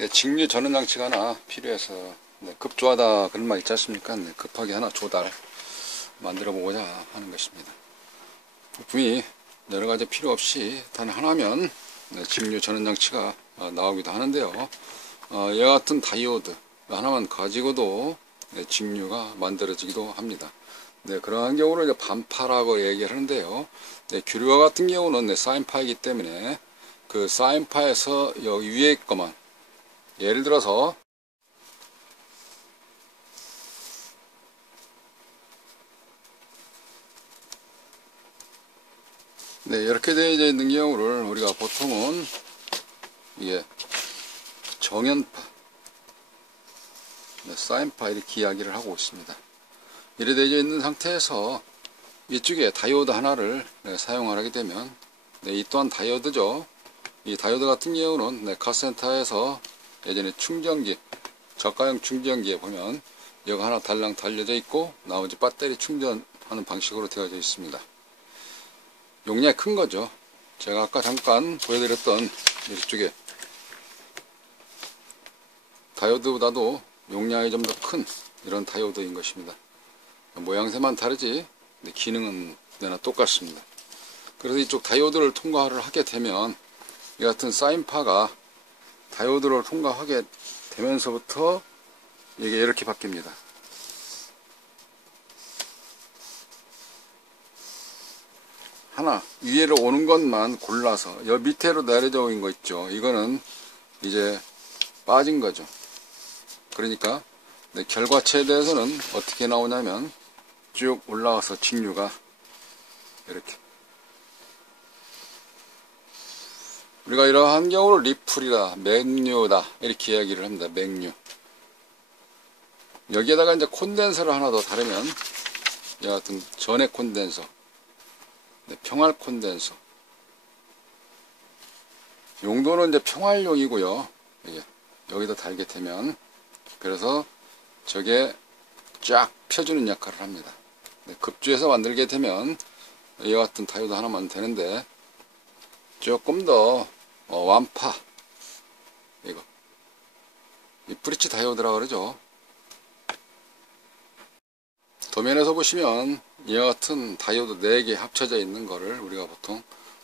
네, 직류 전원 장치가 하나 필요해서 급조하다 그런 말 있지 않습니까? 급하게 하나 조달 만들어 보고자 하는 것입니다. 부품이 여러가지 필요 없이 단 하나면 직류 전원 장치가 나오기도 하는데요. 이와 같은 다이오드 하나만 가지고도 직류가 만들어지기도 합니다. 그러한 경우를 이제 반파라고 얘기를 하는데요. 규류와 같은 경우는 사인파이기 때문에 그 사인파에서 여기 위에 것만, 예를 들어서 이렇게 되어 있는 경우를 우리가 보통은 이게 정연파, 사인파 이렇게 이야기를 하고 있습니다. 이래 되어 있는 상태에서 이쪽에 다이오드 하나를 사용을 하게 되면 이 또한 다이오드죠. 이 다이오드 같은 경우는 카센터에서 예전에 충전기, 저가형 충전기에 보면 여기 하나 달랑 달려져 있고 나머지 배터리 충전하는 방식으로 되어져 있습니다. 용량이 큰 거죠. 제가 아까 잠깐 보여드렸던 이쪽에 다이오드보다도 용량이 좀 더 큰 이런 다이오드인 것입니다. 모양새만 다르지 기능은 내나 똑같습니다. 그래서 이쪽 다이오드를 통과를 하게 되면 이 같은 사인파가 다이오드를 통과하게 되면서부터 이게 이렇게 바뀝니다. 하나 위에로 오는 것만 골라서 여 밑에로 내려져 있는 거 있죠. 이거는 이제 빠진 거죠. 그러니까 결과체에 대해서는 어떻게 나오냐면 쭉 올라가서 직류가 이렇게, 우리가 이러한 경우를 리플이다, 맥류다 이렇게 이야기를 합니다. 맥류. 여기에다가 이제 콘덴서를 하나 더 다르면 여하튼 전해 콘덴서, 평활 콘덴서. 용도는 이제 평활용이고요. 여기다 달게 되면 그래서 저게 쫙 펴주는 역할을 합니다. 급조해서 만들게 되면 이와 같은 다이오드 하나만 되는데 조금 더 완파, 이거 이 브릿지 다이오드라 그러죠. 도면에서 보시면 이와 같은 다이오드 4개 합쳐져 있는 거를 우리가 보통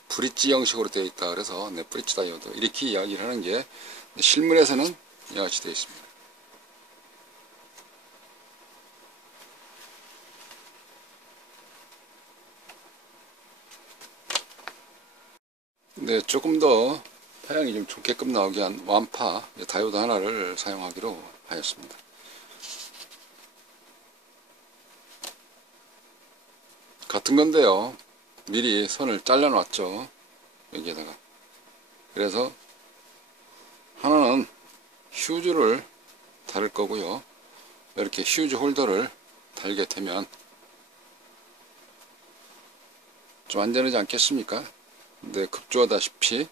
브릿지 형식으로 되어 있다 그래서 브릿지 다이오드 이렇게 이야기를 하는 게 실물에서는 이와 같이 되어 있습니다. 조금 더 파형이 좀 좋게끔 나오게 한 완파 다이오드 하나를 사용하기로 하였습니다. 같은 건데요. 미리 선을 잘라 놨죠. 여기에다가. 그래서 하나는 휴즈를 달을 거고요. 이렇게 휴즈 홀더를 달게 되면 좀 안전하지 않겠습니까? 급조하다시피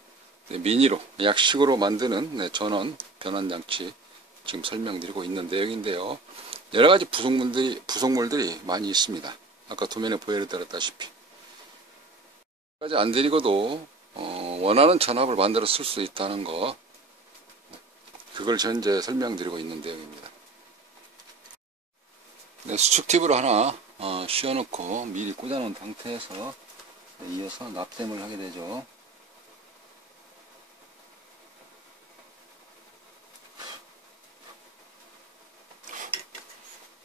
미니로 약식으로 만드는 전원 변환장치 지금 설명드리고 있는 내용인데요. 여러가지 부속물들이 많이 있습니다. 아까 도면에 보여드렸다시피 까지 안 드리고도 원하는 전압을 만들어 쓸 수 있다는 거, 그걸 현재 설명드리고 있는 내용입니다. 수축 팁을 하나 씌워놓고 미리 꽂아놓은 상태에서 이어서 납땜을 하게 되죠.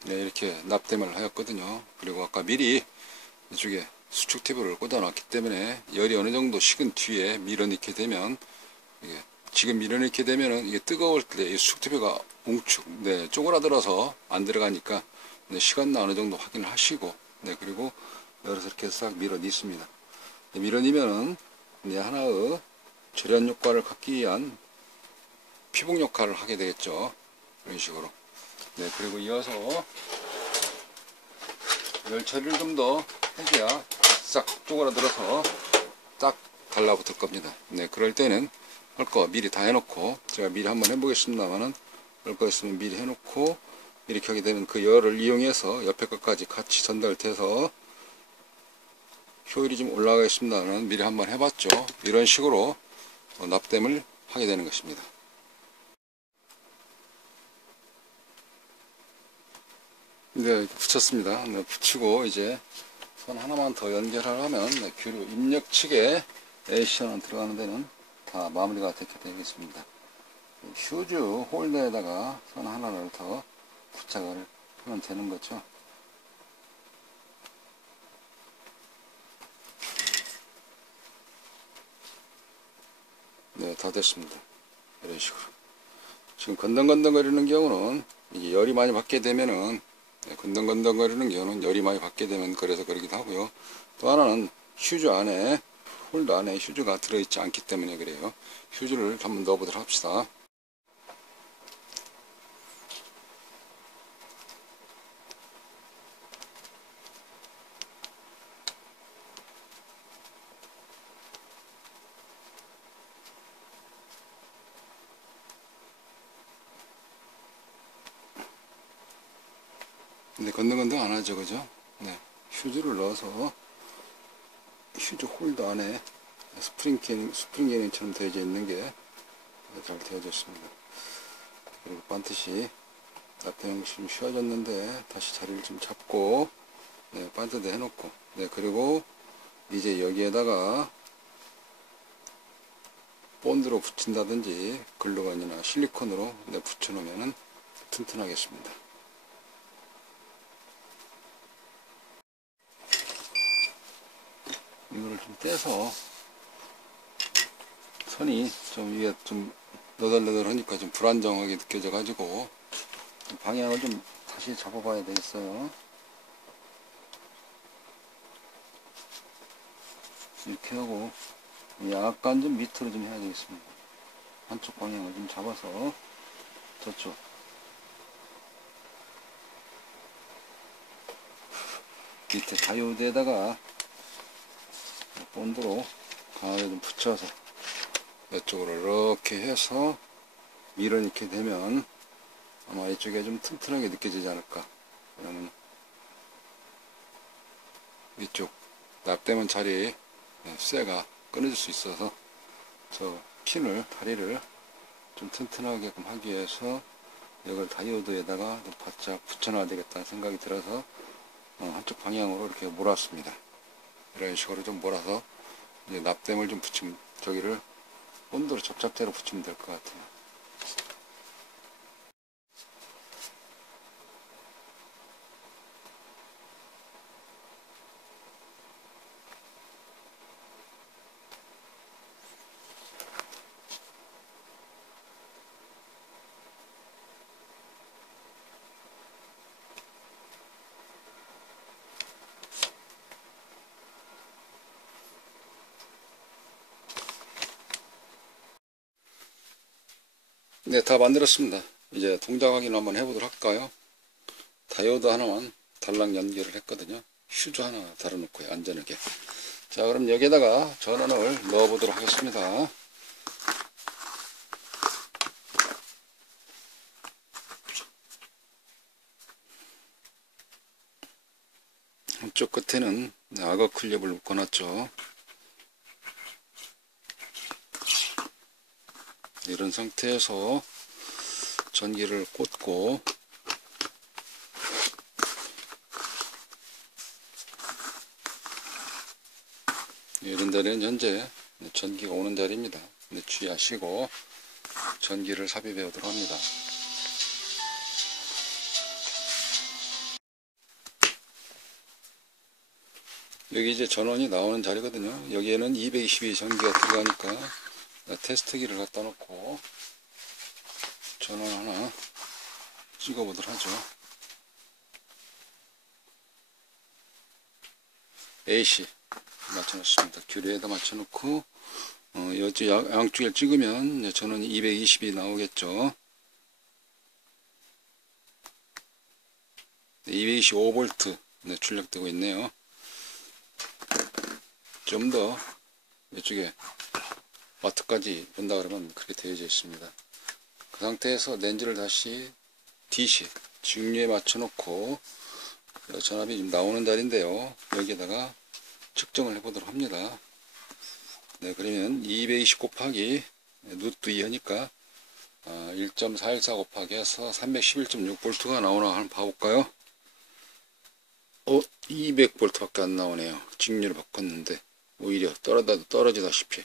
이렇게 납땜을 하였거든요. 그리고 아까 미리 이쪽에 수축 팁을 꽂아놨기 때문에 열이 어느 정도 식은 뒤에 밀어넣게 되면 지금 밀어넣게 되면은 이게 뜨거울 때 이 수축 팁가 뭉축 쪼그라들어서 안 들어가니까 시간나 어느 정도 확인을 하시고 그리고 열어서 이렇게 싹 밀어넣습니다. 밀어넣으면은 하나의 절연 효과를 갖기 위한 피복 역할을 하게 되겠죠. 이런 식으로. 그리고 이어서 열 처리를 좀 더 해줘야 싹 쪼그라들어서 딱 달라붙을 겁니다. 그럴 때는 할 거 미리 다 해놓고, 제가 미리 한번 해보겠습니다만은, 할 거 있으면 미리 해놓고 이렇게 하게 되면 그 열을 이용해서 옆에 것까지 같이 전달돼서 효율이 좀 올라가겠습니다만 미리 한번 해봤죠. 이런 식으로 납땜을 하게 되는 것입니다. 네, 붙였습니다. 네, 붙이고 이제 선 하나만 더 연결하려면 네, 규류 입력 측에 에이션은 들어가는 데는 다 마무리가 되게 되겠습니다. 휴즈 홀더에다가 선 하나를 더 부착을 하면 되는 거죠. 네, 다 됐습니다. 이런 식으로. 지금 건덩건덩거리는 경우는 이게 열이 많이 받게 되면은 건덩건덩거리는 경우는 열이 많이 받게 되면 그래서 그러기도 하고요. 또 하나는 휴즈 안에 홀더 안에 휴즈가 들어있지 않기 때문에 그래요. 휴즈를 한번 넣어보도록 합시다. 근데 건덩건덩 안 하죠, 그죠? 네, 휴즈를 넣어서 휴즈 홀더 안에 스프링 게닝처럼 되어져 있는 게 잘 되어져 있습니다. 그리고 반드시 납땜이 좀 쉬워졌는데 다시 자리를 좀 잡고 네, 반드도 해놓고 네, 그리고 이제 여기에다가 본드로 붙인다든지 글루건이나 실리콘으로 네, 붙여놓으면 튼튼하겠습니다. 이거를 좀 떼서 선이 좀 위에 좀 너덜너덜하니까 좀 불안정하게 느껴져 가지고 방향을 좀 다시 잡아봐야 되겠어요. 이렇게 하고 약간 좀 밑으로 좀 해야 되겠습니다. 한쪽 방향을 좀 잡아서 저쪽 밑에 다이오드에다가 본드로 강하게 좀 붙여서 이쪽으로 이렇게 해서 밀어 넣게 되면 아마 이쪽에 좀 튼튼하게 느껴지지 않을까. 그러면 이쪽 납땜한 자리 쇠가 끊어질 수 있어서 저 핀을 다리를 좀 튼튼하게끔 하기 위해서 이걸 다이오드에다가 좀 바짝 붙여놔야 되겠다는 생각이 들어서 한쪽 방향으로 이렇게 몰았습니다. 이런 식으로 좀 몰아서 이제 납땜을 좀 붙이면 저기를 본드로 접착제로 붙이면 될 것 같아요. 네, 다 만들었습니다. 이제 동작 확인 한번 해보도록 할까요? 다이오드 하나만 달랑 연결을 했거든요. 휴즈 하나 달아놓고요, 안전하게. 자, 그럼 여기에다가 전원을 넣어보도록 하겠습니다. 한쪽 끝에는 악어 클립을 묶어놨죠. 이런 상태에서 전기를 꽂고 이런 자리는 현재 전기가 오는 자리입니다. 주의하시고 전기를 삽입해 오도록 합니다. 여기 이제 전원이 나오는 자리거든요. 여기에는 220V 전기가 들어가니까 테스트기를 갖다 놓고 전원 하나 찍어 보도록 하죠. AC 맞춰놓습니다. 규례에다 맞춰놓고 양쪽에 찍으면 전원이 220이 나오겠죠. 225V 출력되고 있네요. 좀 더 이쪽에 와트까지 본다 그러면 그렇게 되어져 있습니다. 그 상태에서 렌즈를 다시 DC 직류에 맞춰놓고 전압이 지금 나오는 자리인데요. 여기에다가 측정을 해보도록 합니다. 네, 그러면 220 곱하기 루트 2 하니까 1.414 곱하기 해서 311.6V가 나오나 한번 봐볼까요? 200V 밖에 안 나오네요. 직류를 바꿨는데 오히려 떨어지다시피.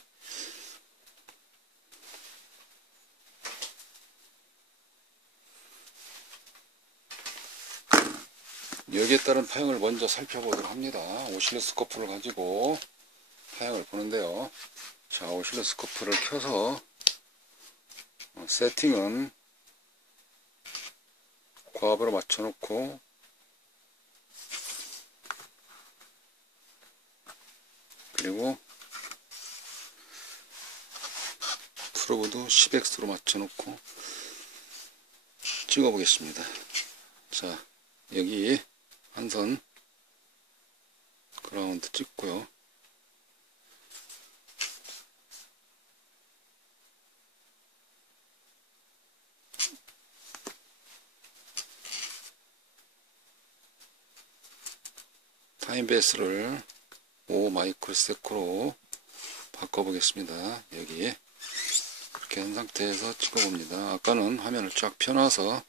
여기에 따른 파형을 먼저 살펴보도록 합니다. 오실로스코프를 가지고 파형을 보는데요. 자, 오실로스코프를 켜서 세팅은 고압으로 맞춰놓고 그리고 프로브도 10X로 맞춰놓고 찍어보겠습니다. 자, 여기 한선 그라운드 찍고요. 타임베이스를 5 마이크로세코로 바꿔보겠습니다. 여기 그렇게 한 상태에서 찍어봅니다. 아까는 화면을 쫙 펴놔서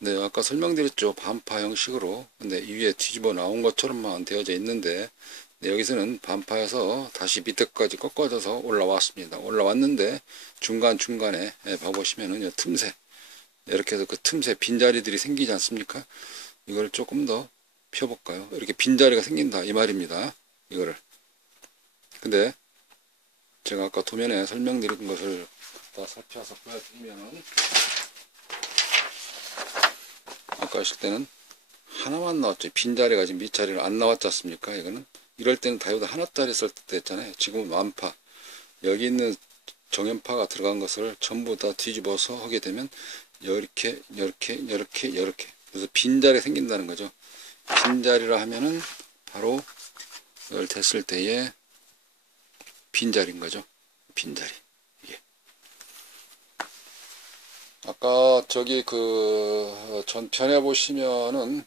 네, 아까 설명드렸죠. 반파 형식으로. 근데 위에 뒤집어 나온 것처럼만 되어져 있는데 네, 여기서는 반파여서 다시 밑에까지 꺾어져서 올라왔습니다. 올라왔는데 중간중간에 봐보시면은 이 틈새 이렇게 해서 그 틈새 빈자리들이 생기지 않습니까? 이걸 조금 더 펴볼까요? 이렇게 빈자리가 생긴다 이 말입니다. 이거를. 근데 제가 아까 도면에 설명드린 것을 다 살펴서 보여드리면은 아까 하실 때는 하나만 나왔죠. 빈자리가 지금 밑자리를 안 나왔지 않습니까? 이거는 이럴 때는 다이오드 하나짜리 쓸 때 했잖아요. 지금은 완파 여기 있는 정연파가 들어간 것을 전부 다 뒤집어서 하게 되면 이렇게 그래서 빈자리 생긴다는 거죠. 빈자리라 하면은 바로 이걸 됐을 때의 빈자리인 거죠. 빈자리. 이게. 아까 저기 그 전편에 보시면은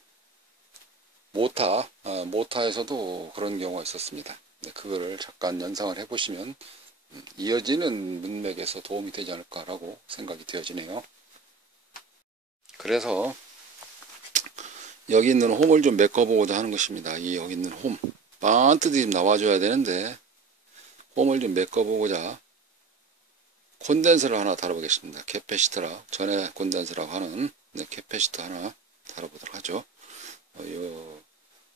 모타에서도 그런 경우가 있었습니다. 네, 그거를 잠깐 연상을 해보시면 이어지는 문맥에서 도움이 되지 않을까라고 생각이 되어지네요. 그래서 여기 있는 홈을 좀 메꿔보고자 하는 것입니다. 여기 있는 홈 반듯이 좀 나와줘야 되는데 홈을 좀 메꿔보고자 콘덴서를 하나 다뤄보겠습니다. 캐패시터라 전에 콘덴서라고 하는 캐패시터 하나 다뤄보도록 하죠.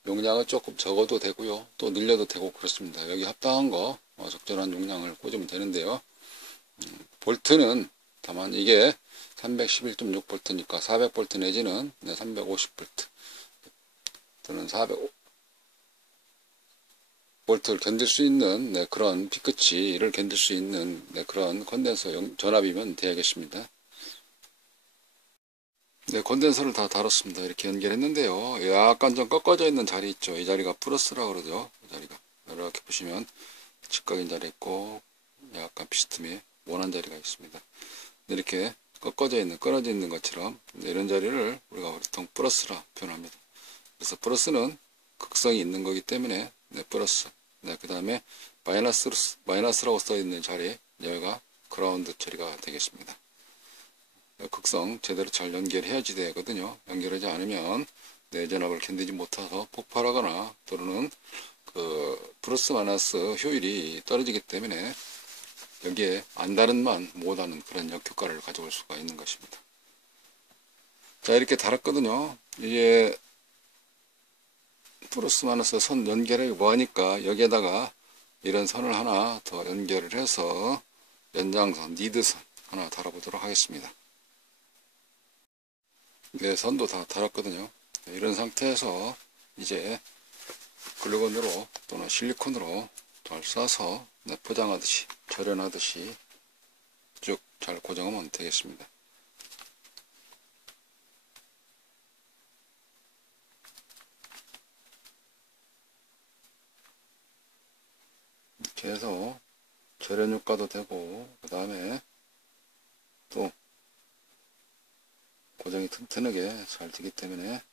용량은 조금 적어도 되고요. 또 늘려도 되고 그렇습니다. 여기 합당한 거 적절한 용량을 꽂으면 되는데요. 볼트는 다만 이게 311.6V니까 400V 내지는 350V 또는 400V를 견딜 수 있는 그런 피크치를 견딜 수 있는 그런 컨덴서 전압이면 되겠습니다. 네, 콘덴서를 다 달았습니다. 이렇게 연결했는데요. 약간 좀 꺾어져 있는 자리 있죠. 이 자리가 플러스라고 그러죠. 이 자리가. 이렇게 보시면 직각인 자리 있고 약간 비스듬히 원한 자리가 있습니다. 이렇게 꺾어져 있는, 끊어져 있는 것처럼 이런 자리를 우리가 보통 플러스라 표현합니다. 그래서 플러스는 극성이 있는 거기 때문에 플러스. 그 다음에 마이너스라고 써 있는 자리 여기가 그라운드 처리가 되겠습니다. 극성 제대로 잘 연결해야지 되거든요. 연결하지 않으면 내전압을 견디지 못해서 폭발하거나 또는 그 플러스 마이너스 효율이 떨어지기 때문에 여기에 안다는만 못하는 그런 역효과를 가져올 수가 있는 것입니다. 자, 이렇게 달았거든요. 이제 플러스 마이너스 선 연결하기 뭐하니까 여기에다가 이런 선을 하나 더 연결을 해서 연장선, 니드선 하나 달아보도록 하겠습니다. 네, 선도 다 달았거든요. 이런 상태에서 이제 글루건으로 또는 실리콘으로 잘 싸서 포장하듯이 절연하듯이 쭉 잘 고정하면 되겠습니다. 이렇게 해서 절연 효과도 되고 그 다음에 또 고정이 튼튼하게 잘 되기 때문에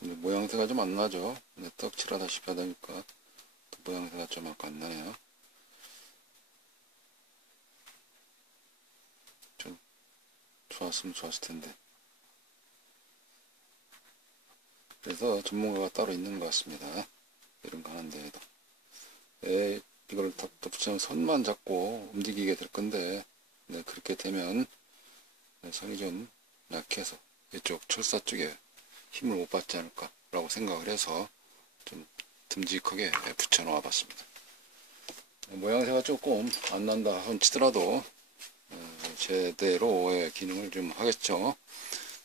모양새가 좀 안 나죠. 근데 떡칠하다시피 하다니까 모양새가 좀 아까 안 나네요. 좀 좋았으면 좋았을 텐데. 그래서 전문가가 따로 있는 것 같습니다. 이런 거 하는 데에도. 이걸 덧붙이면 선만 잡고 움직이게 될 건데, 네, 그렇게 되면 선이 좀 약해서 이쪽 철사 쪽에 힘을 못 받지 않을까 라고 생각을 해서 좀 듬직하게 붙여 놓아 봤습니다. 모양새가 조금 안 난다 치더라도 제대로의 기능을 좀 하겠죠.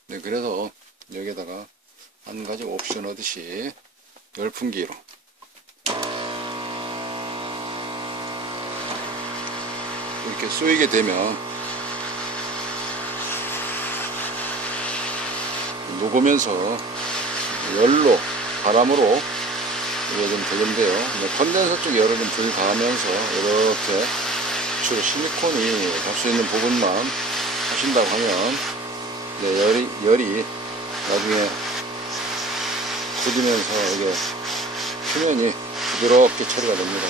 네, 그래서 여기에다가 한 가지 옵션 하듯이 열풍기로 이렇게 쏘이게 되면 녹으면서 열로, 바람으로 이게 좀 되는데요. 컨덴서 쪽 열을 좀 들어가면서 이렇게 주로 실리콘이 갈 수 있는 부분만 하신다고 하면 열이 나중에 굳으면서 이게 표면이 부드럽게 처리가 됩니다.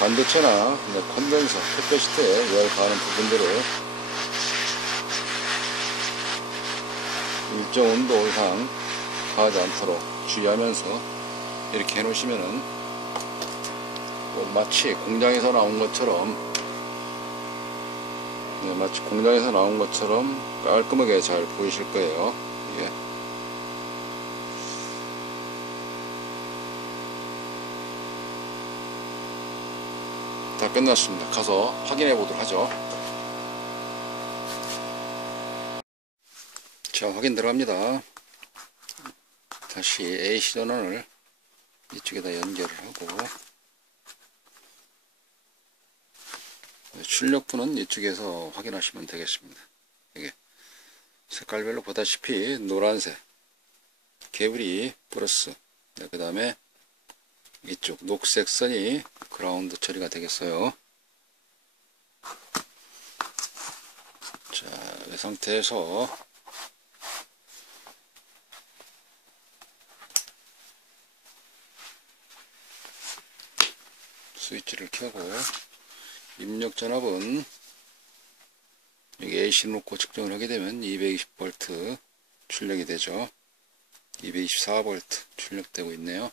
반도체나 컨덴서, 캐패시터에 열 가는 부분들을 일정 온도 이상 가지 않도록 주의하면서 이렇게 해 놓으시면은 마치 공장에서 나온 것처럼 마치 공장에서 나온 것처럼 깔끔하게 잘 보이실 거예요. 이게 다 끝났습니다. 가서 확인해 보도록 하죠. 자, 확인 들어갑니다. 다시 AC 전원을 이쪽에다 연결을 하고 출력부는 이쪽에서 확인하시면 되겠습니다. 이게 색깔별로 보다시피 노란색 케이블이 플러스, 그 다음에 이쪽 녹색 선이 그라운드 처리가 되겠어요. 자, 이 상태에서 스위치를 켜고 입력 전압은 여기 AC 놓고 측정을 하게 되면 220V 출력이 되죠. 224V 출력되고 있네요.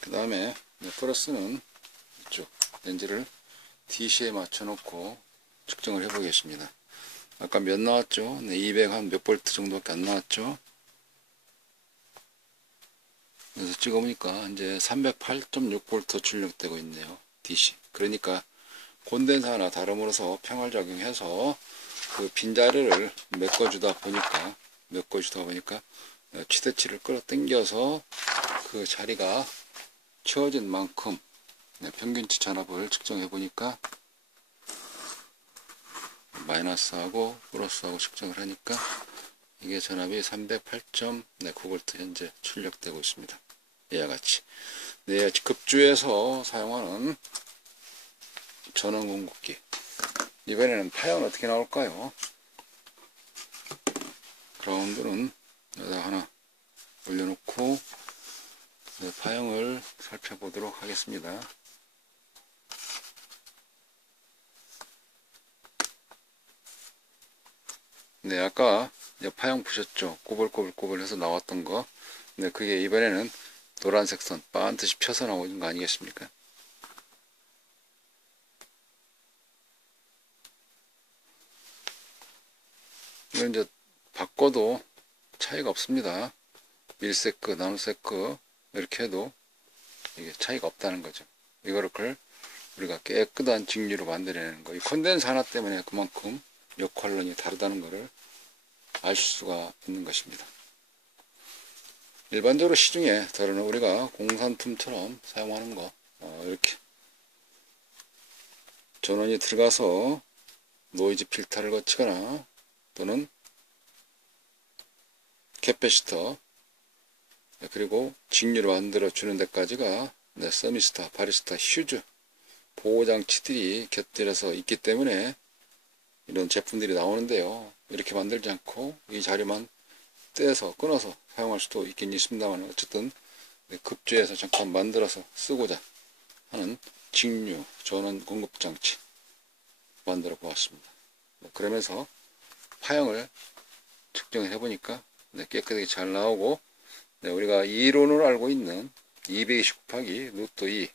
그 다음에 플러스는 이쪽 렌즈를 DC에 맞춰 놓고 측정을 해 보겠습니다. 아까 몇 나왔죠? 200 한 몇 볼트 정도밖에 안 나왔죠? 그래서 찍어보니까 이제 308.6V 출력되고 있네요. DC. 그러니까 콘덴사나 다름으로서 평활작용해서 그 빈자리를 메꿔주다 보니까 최대치를 끌어당겨서 그 자리가 채워진 만큼 평균치 전압을 측정해 보니까 마이너스하고 플러스하고 측정을 하니까 이게 전압이 308.9V 현재 출력되고 있습니다. 이와 같이. 네, 급주에서 사용하는 전원 공급기. 이번에는 파형은 어떻게 나올까요? 그라운드는 여기다 하나 올려놓고 파형을 살펴보도록 하겠습니다. 네, 아까 파형 보셨죠? 꼬불꼬불꼬불 해서 나왔던 거. 네, 그게 이번에는 노란색 선 반드시 펴서 나오는 거 아니겠습니까? 이건 이제 바꿔도 차이가 없습니다. 밀세크, 나노세크 이렇게 해도 이게 차이가 없다는 거죠. 이거를 우리가 깨끗한 직류로 만들어내는 거. 이 콘덴서 하나 때문에 그만큼 역할론이 다르다는 것을 알 수가 있는 것입니다. 일반적으로 시중에 다루는 우리가 공산품처럼 사용하는 거, 이렇게 전원이 들어가서 노이즈 필터를 거치거나 또는 캐패시터 그리고 직류를 만들어 주는 데까지가 서미스타, 바리스타, 휴즈 보호장치들이 곁들여서 있기 때문에 이런 제품들이 나오는데요. 이렇게 만들지 않고 이 자리만 떼서 끊어서 사용할 수도 있긴 있습니다만, 어쨌든 급조해서 잠깐 만들어서 쓰고자 하는 직류 전원 공급장치 만들어 보았습니다. 그러면서 파형을 측정해 보니까 깨끗하게 잘 나오고, 우리가 이론을 알고 있는 220 곱하기 루트 2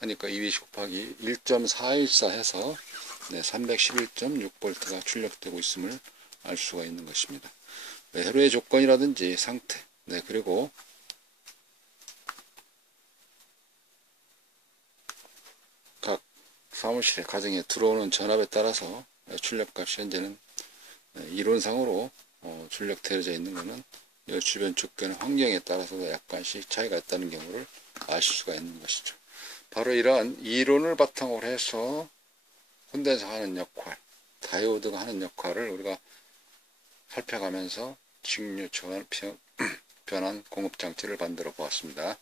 하니까 220 곱하기 1.414 해서 311.6V가 출력되고 있음을 알 수가 있는 것입니다. 회로의 조건이라든지 상태, 그리고 각 사무실에 가정에 들어오는 전압에 따라서 출력값이 현재는 이론상으로 출력되어져 있는 것은 주변 주변 환경에 따라서 약간씩 차이가 있다는 경우를 아실 수가 있는 것이죠. 바로 이러한 이론을 바탕으로 해서 콘덴서가 하는 역할, 다이오드가 하는 역할을 우리가 살펴가면서 직류 변환 공급장치를 만들어 보았습니다.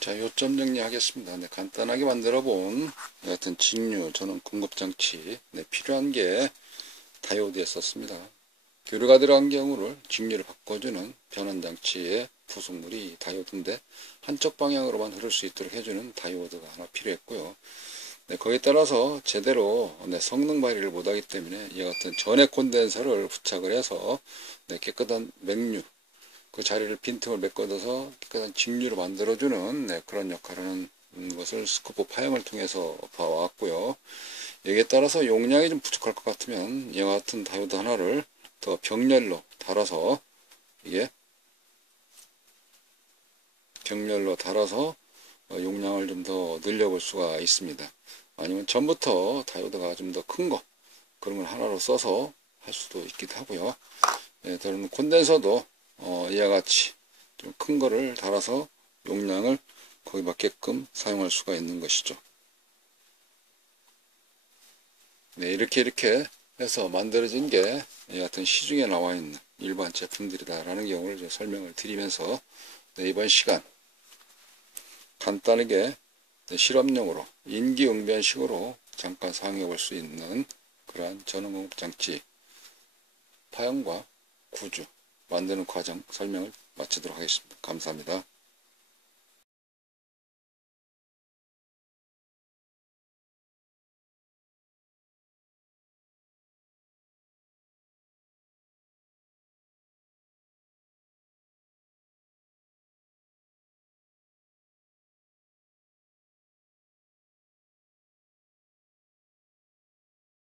자, 요점 정리하겠습니다. 간단하게 만들어 본 여하튼 직류 전원 공급장치, 필요한 게 다이오드였었습니다. 교류가 들어간 경우를 직류를 바꿔주는 변환장치의 부속물이 다이오드인데, 한쪽 방향으로만 흐를 수 있도록 해주는 다이오드가 하나 필요했고요. 거기에 따라서 제대로 성능 발휘를 못하기 때문에 이와 같은 전해 콘덴서를 부착을 해서 깨끗한 맥류, 그 자리를 빈틈을 메꿔둬서 깨끗한 직류를 만들어주는 그런 역할을 하는 것을 스코프 파형을 통해서 봐왔고요. 여기에 따라서 용량이 좀 부족할 것 같으면 이와 같은 다이오드 하나를 더 병렬로 달아서, 이게 병렬로 달아서 용량을 좀 더 늘려볼 수가 있습니다. 아니면 전부터 다이오드가 좀 더 큰 거, 그런 걸 하나로 써서 할 수도 있기도 하고요. 다른 콘덴서도 이와 같이 좀 큰 거를 달아서 용량을 거기 맞게끔 사용할 수가 있는 것이죠. 이렇게 해서 만들어진 게 여하튼 시중에 나와 있는 일반 제품들이다라는 경우를 설명을 드리면서 이번 시간 간단하게 실험용으로 인기응변식으로 잠깐 사용해 볼 수 있는 그러한 전원공급장치 파형과 구조 만드는 과정 설명을 마치도록 하겠습니다. 감사합니다.